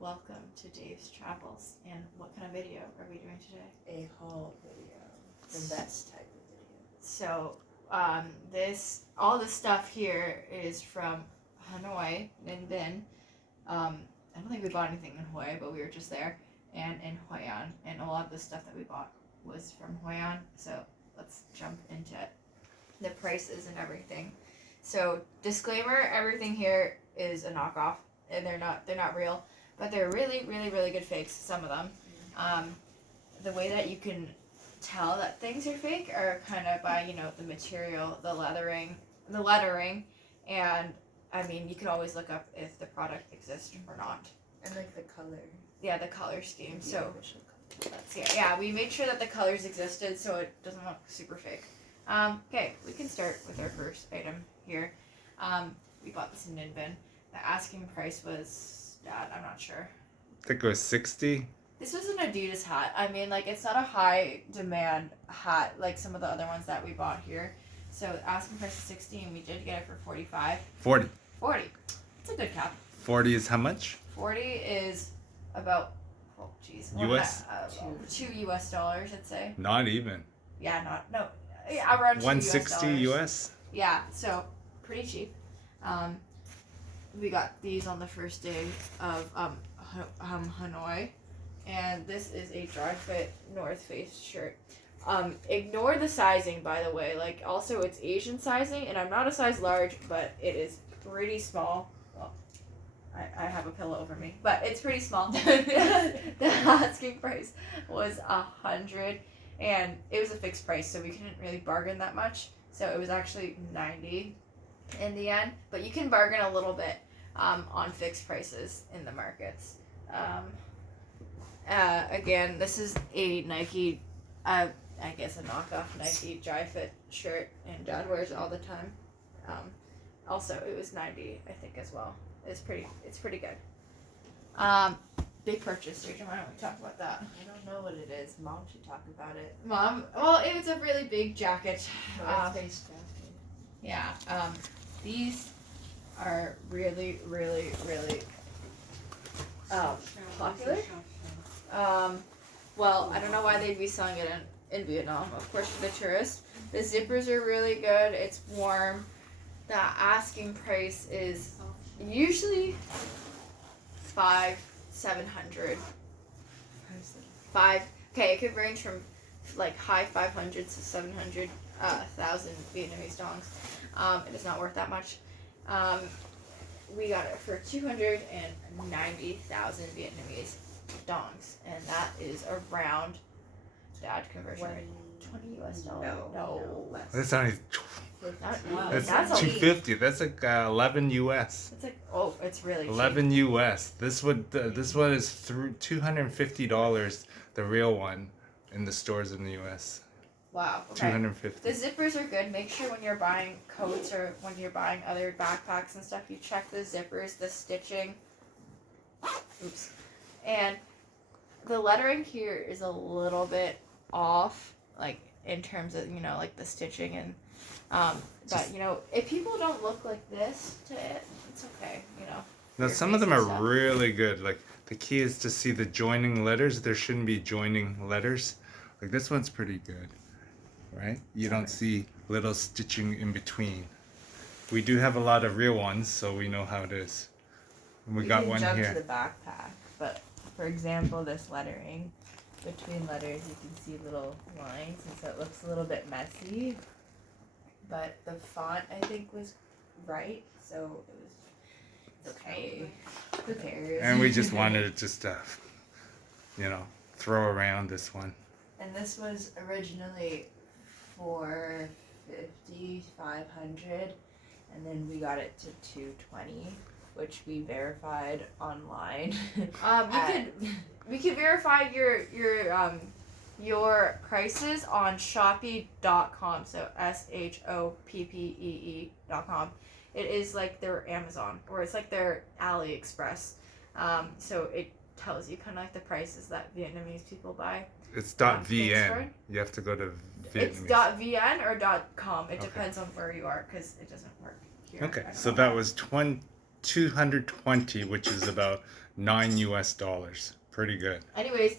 Welcome to Dave's Travels. And what kind of video are we doing today? A haul video. The best type of video. So, all this stuff here is from Hanoi and Binh. I don't think we bought anything in Hawaii, but we were just there. And in Hoi An. And a lot of the stuff that we bought was from Hoi An. So, let's jump into the prices and everything. So, disclaimer, everything here is a knockoff. And they're not real. But they're really, really, really good fakes, some of them. The way that you can tell that things are fake are kind of by, the material, the lettering, and, you can always look up if the product exists or not. And like the color. Yeah, the color scheme. So, let's see. Yeah, we made sure that the colors existed so it doesn't look super fake. Okay, we can start with our first item here. We bought this in Nimh. The asking price was, I'm not sure. I think it was 60. This was an Adidas hat. It's not a high demand hat like some of the other ones that we bought here. So asking price is 60 and we did get it for 45. 40. 40. It's a good cap. 40 is how much? 40 is about, US? $2 US, I'd say. Not even. Yeah, around $2 160 US? Yeah, so pretty cheap. We got these on the first day of Hanoi, and this is a dry fit North Face shirt. Ignore the sizing, by the way. Also it's Asian sizing, and I'm not a size large, but it is pretty small. Well, I have a pillow over me, but it's pretty small. The asking price was $100, and it was a fixed price, so we couldn't really bargain that much. So it was actually $90 in the end, but you can bargain a little bit on fixed prices in the markets. Again, this is a Nike, I guess a knockoff Nike dry fit shirt, and Dad wears it all the time. Also, it was $90, I think, as well. It's pretty good. Big purchase, Rachel. Why don't we talk about that? I don't know what it is. Mom should talk about it. Mom, well, it was a really big jacket. North Face jacket. Yeah. These are really, really, really popular. Well, I don't know why they'd be selling it in Vietnam. Of course, for the tourists. The zippers are really good. It's warm. The asking price is usually $500-700. Okay, it could range from high 500s to 700,000 Vietnamese dongs. It is not worth that much. We got it for 290,000 Vietnamese dongs, and that is around, Dad conversion rate, $20 US. No. Less. That's only That's that's 250. That's like 11 US. It's it's really cheap. 11 US. This one is through $250. The real one in the stores in the US. Wow. Okay. 250. The zippers are good. Make sure when you're buying coats or when you're buying other backpacks and stuff, you check the zippers, the stitching. Oops. And the lettering here is a little bit off, in terms of, the stitching and, but, if people don't look like this to it, it's okay, Now, some of them are really good. The key is to see the joining letters. There shouldn't be joining letters. This one's pretty good, right? You don't see little stitching in between. We do have a lot of real ones, so we know how it is. We got one jump here. to the backpack, but for example, this lettering, between letters you can see little lines, and so it looks a little bit messy. But the font, I think, was right, so it was okay. Who cares? And we just wanted it just to, throw around this one. And this was originally $450, $500, and then we got it to $220, which we verified online. We could verify your prices on Shopee.com, so SHOPPEE.com. It is like their Amazon, or it's like their AliExpress. So it tells you kind of the prices that Vietnamese people buy. It's .vn. You have to go to Vietnamese. It's .vn or .com. It Okay. depends on where you are, because it doesn't work here. Okay, I don't so know. that was 220, which is about $9 US. Pretty good. Anyways,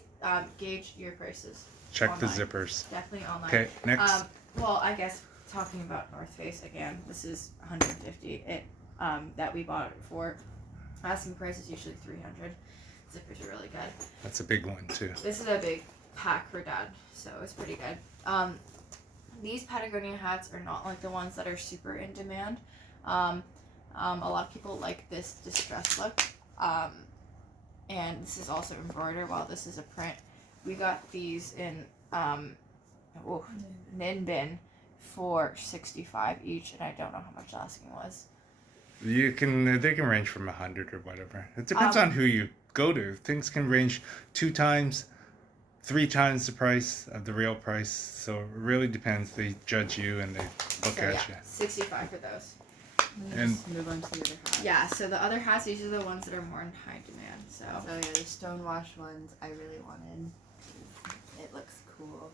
gauge your prices. Check the Online. zippers. Definitely online. Okay, next. Well, I guess talking about North Face again, this is 150. That we bought it for. Asking price is usually 300. Zippers are really good. That's a big one too. This is a big pack for Dad, so it's pretty good. These Patagonia hats are not like the ones that are super in demand. A lot of people like this distress look. And this is also embroidered while this is a print. We got these in Nimh for $65 each, and I don't know how much the asking was. They can range from 100 or whatever. It depends on who you go to. Things can range 2 times, 3 times the price of the real price. So it really depends. They judge you and they look at you. 65 for those. And just move on to the other hats. Yeah, so the other hats, these are the ones that are more in high demand. So yeah, the stonewashed ones I really wanted. It looks cool.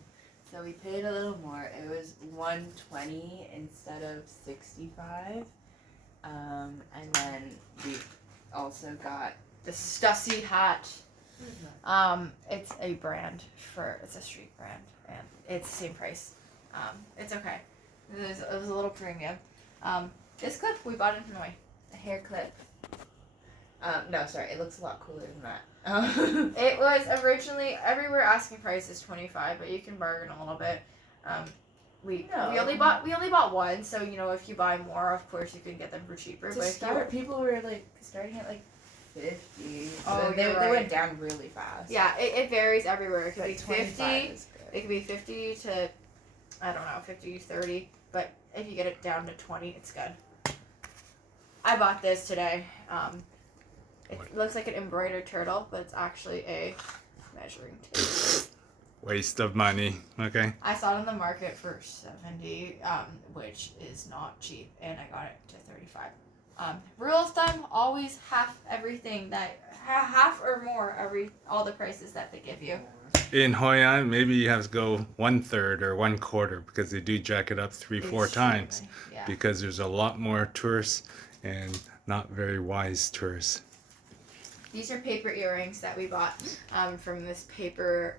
So we paid a little more. It was $120 instead of $65. And then we also got the Stussy hat. It's a brand it's a street brand, and it's the same price. It's okay. It was a little premium. This clip we bought in Hanoi, a hair clip. No, sorry, it looks a lot cooler than that. It was originally everywhere asking price is $25, but you can bargain a little bit. We only bought one, so if you buy more, of course you can get them for cheaper. But people were like starting at like 50. Oh, they right. went down really fast. Yeah, it varies everywhere. It could be 50. It It could be 50 to, I don't know, 50 to 30. But if you get it down to 20, it's good. I bought this today. It looks like an embroidered turtle, but it's actually a measuring tape. Waste of money. Okay. I saw it on the market for $70, which is not cheap, and I got it to $35. Rule of thumb: always half everything half or more all the prices that they give you. In Hoi An, maybe you have to go 1/3 or 1/4 because they do jack it up 3-4 times Yeah. because there's a lot more tourists and not very wise tourists. These are paper earrings that we bought from this paper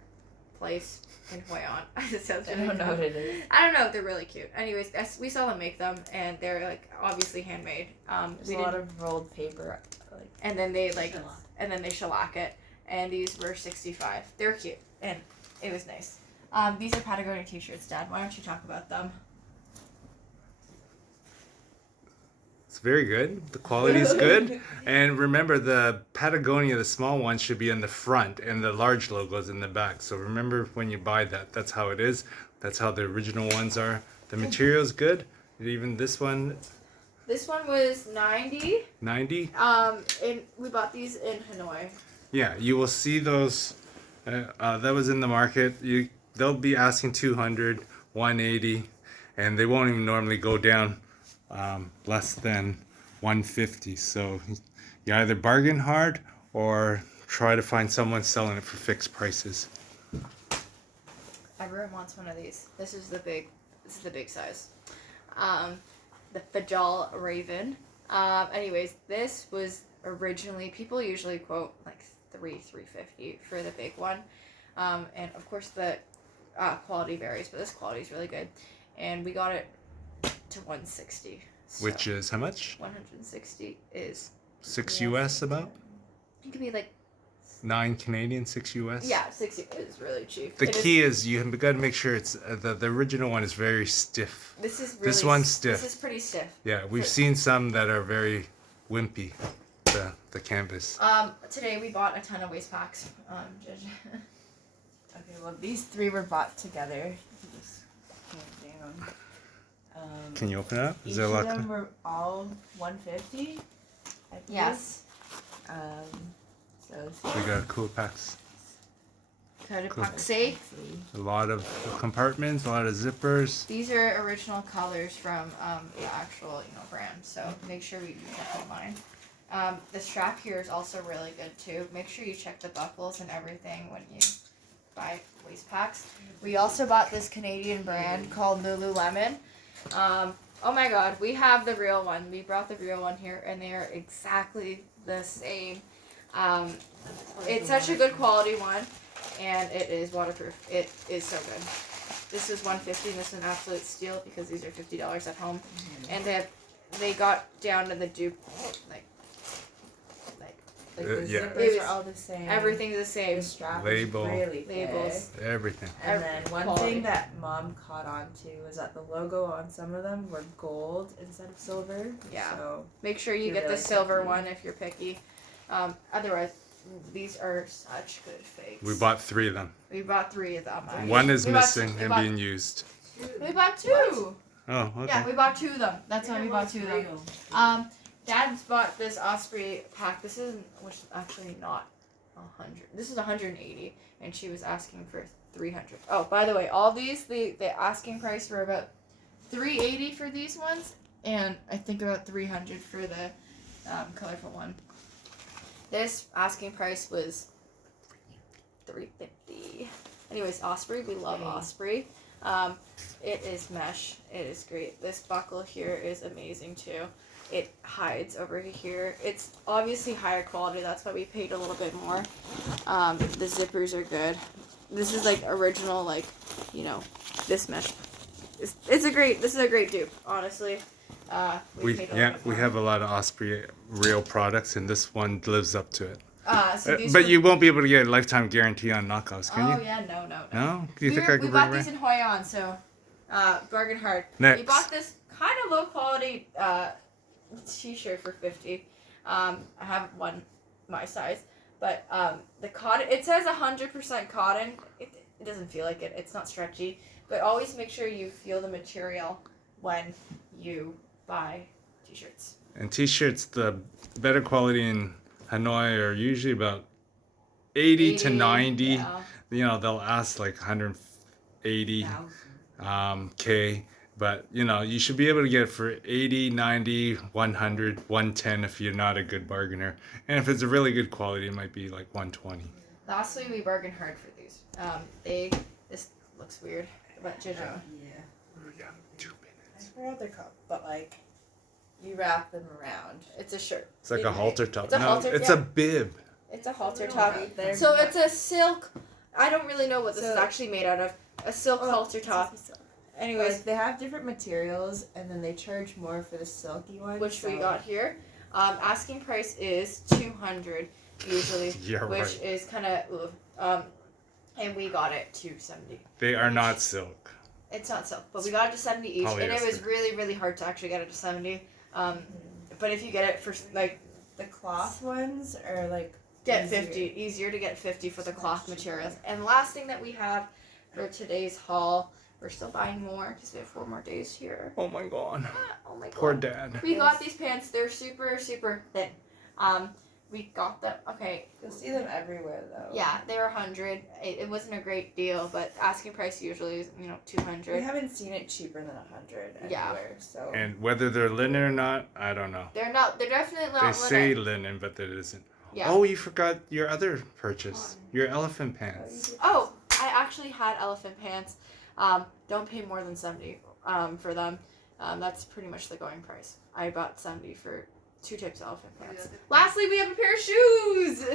place in Hoi An. I don't know what it is. I don't know. They're really cute. Anyways, we saw them make them, and they're like obviously handmade. There's a lot of rolled paper, and then they shellac it. And these were $65. They're cute, and it was nice. These are Patagonia t-shirts, Dad. Why don't you talk about them? It's very good. The quality is good. And remember, the Patagonia, the small one, should be in the front and the large logo is in the back. So remember when you buy that, that's how it is. That's how the original ones are. The material is good. Even this one. This one was $90. 90? And we bought these in Hanoi. Yeah, you will see those. That was in the market. They'll be asking 200, 180, and they won't even normally go down less than 150. So you either bargain hard or try to find someone selling it for fixed prices. Everyone wants one of these. This is the big size. The Fajal Raven. Anyways, this was originally, people usually quote like $350 for the big one. And of course the quality varies, but this quality is really good. And we got it to $160. So Which is how much? 160 is 6 US about? it could be like 9 Canadian, 6 US? yeah, 60 is really cheap. The key is you have got to make sure it's the original one is very stiff. This one's stiff. This is pretty stiff. Yeah, we've seen some that are very wimpy. The canvas. Today we bought a ton of waist packs. Okay, well these 3 were bought together. Just hand down. Can you open it up? Each of them were all $150. Yes. So We got cool packs. Code Cool. epoxy. A lot of compartments, a lot of zippers. These are original colors from the actual brand. So make sure you check online. The strap here is also really good too. Make sure you check the buckles and everything when you buy waist packs. We also bought this Canadian brand called Lululemon. Oh my god, we have the real one. We brought the real one here, and they are exactly the same. It's such a good quality one, and it is waterproof. It is so good. This is $150, and this is an absolute steal because these are $50 at home, and they got down to the dupe, like the yeah. zippers are all the same. everything's the same. The strap Label. is really Labels. thick. Everything. And then one Quality. thing that Mom caught on to was that the logo on some of them were gold instead of silver. Yeah. So Make sure you You're get the really silver picky. one if you're picky. Otherwise, these are such good fakes. We bought 3 of them. We bought 3 of them. One is We bought missing we and bought- being used. We bought 2. Oh, okay. Yeah, we bought 2 of them. That's why we bought 2 of them. Dad's bought this Osprey pack. This is, which is actually not 100. This is 180, and she was asking for 300. Oh, by the way, all these the asking price were about $380 for these ones, and I think about $300 for the colorful one. This asking price was $350. Anyways, Osprey, we love Osprey. It is mesh. It is great. This buckle here is amazing too. It hides over here. It's obviously higher quality. That's why we paid a little bit more. The zippers are good. This is like original, like, you know, this mesh. This is a great dupe, honestly. We paid a little bit more. have a lot of Osprey real products, and this one lives up to it. So these But were- you won't be able to get a lifetime guarantee on knockoffs, can Oh you? yeah, no. No? Do you think I we could bought bring these in Hoi An, so bargain hard. Next. We bought this kind of low quality t-shirt for $50. I have one my size, but the cotton. It says 100% cotton. It doesn't feel like it. It's not stretchy, but always make sure you feel the material when you buy t-shirts. And t-shirts, the better quality in Hanoi are usually about 80 to 90. Yeah. You know, they'll ask like 180 K. But, you know, you should be able to get it for 80, 90, 100, 110 if you're not a good bargainer. And if it's a really good quality, it might be like 120. Lastly, we bargained hard for these. This looks weird, but Ginger. We got 2 I minutes. forgot what they're called, but like you wrap them around. It's a shirt. It's like a halter top. It's a halter, it's yeah. a bib. It's a halter little top. bit there. So it's a silk. I don't really know what this is So- actually made out of. A silk halter top. Anyways, Like, they have different materials, and then they charge more for the silky ones. which we so- got here. Asking price is $200 usually, Yeah, which right. is kind of and we got it to $70. They are not silk. It's not silk, but we got it to $70 each, and it was Polyester. really really hard to actually get it to $70. But if you get it for like The cloth ones are like get easier. 50, easier to get 50 for the cloth materials. And last thing that we have for today's haul, we're still buying more because we have 4 more days here. Oh my god. Oh my god. Poor dad. We got these pants. They're super super thin. We got them. Okay. You'll see them everywhere though. Yeah, they were 100. It wasn't a great deal, but asking price usually is, you know, We 200. haven't seen it cheaper than 100 Yeah. anywhere. So And whether they're linen or not, I don't know. They're not. They're definitely not They linen. say linen, but that isn't. Yeah. Oh, you forgot your other purchase. Your elephant pants. Oh, I actually had elephant pants. Don't pay more than $70 for them. That's pretty much the going price. I bought $70 for 2 types of elephant pants. Lastly, we have a pair of shoes.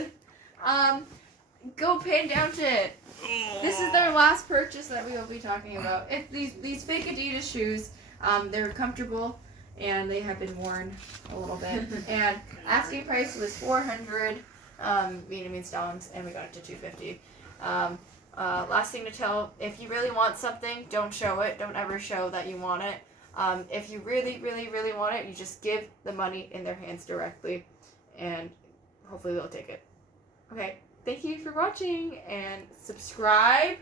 Go pan down to it. This is their last purchase that we will be talking about. These fake Adidas shoes, they're comfortable and they have been worn a little bit. And asking price was $400 Vietnamese dongs, and we got it to $250. Last thing to tell, if you really want something, don't show it. Don't ever show that you want it. If you really, really, really want it, you just give the money in their hands directly, and hopefully they'll take it. Okay, thank you for watching, and subscribe.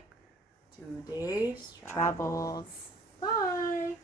today's Travels. Bye.